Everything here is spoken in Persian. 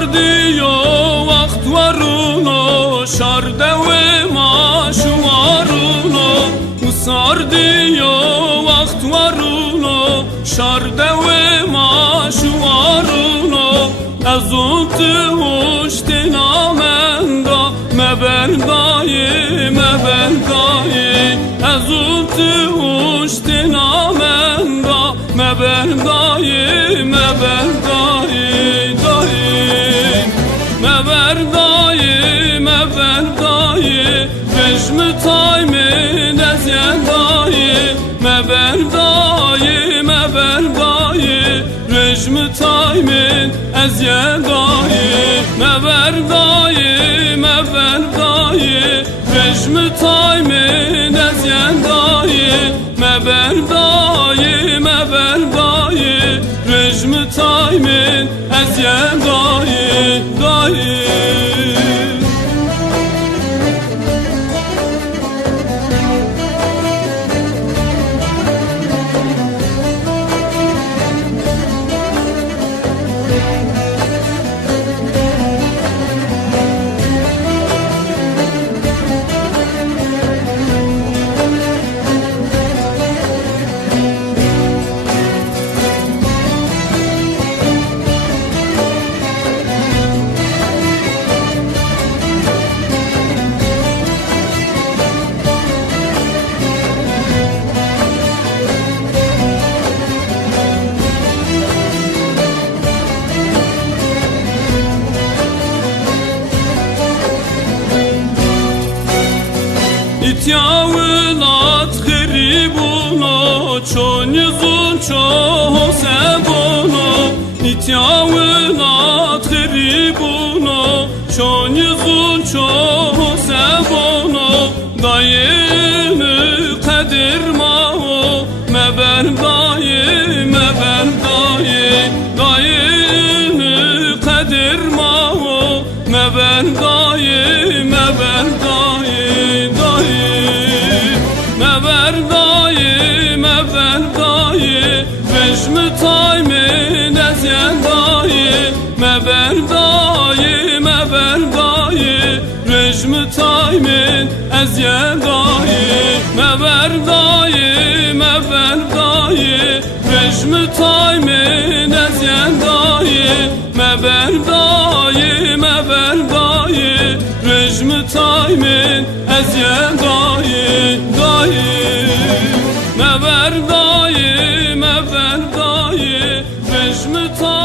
سارديو وقت ورونو شارده و ماشوارونو سارديو وقت ورونو شارده و ماشوارونو ازوت هشتنا من دا مبرداي مبرداي ازوت هشتنا من دا مبرداي مبرداي داي مبرداي مبرداي رجم تايمين ازيداي مبرداي مبرداي رجم تايمين ازيداي مبرداي مبرداي رجم تايمين ازيداي مبرداي مبرداي رجم تايمين ازيداي داي İtyavılat garibuno çon yüzün çoğu sebuno İtyavılat garibuno çon yüzün çoğu sebuno dayını kadirmao meberdayı meberdayı dayını kadirmao meberdayı meberdayı مبرداي مبرداي رجم تايمين ازيداي مبرداي مبرداي رجم تايمين ازيداي مبرداي مبرداي رجم تايمين ازيداي مبرداي مبرداي رجم تايمين ازيداي مبرداي مبرداي رجم تايمين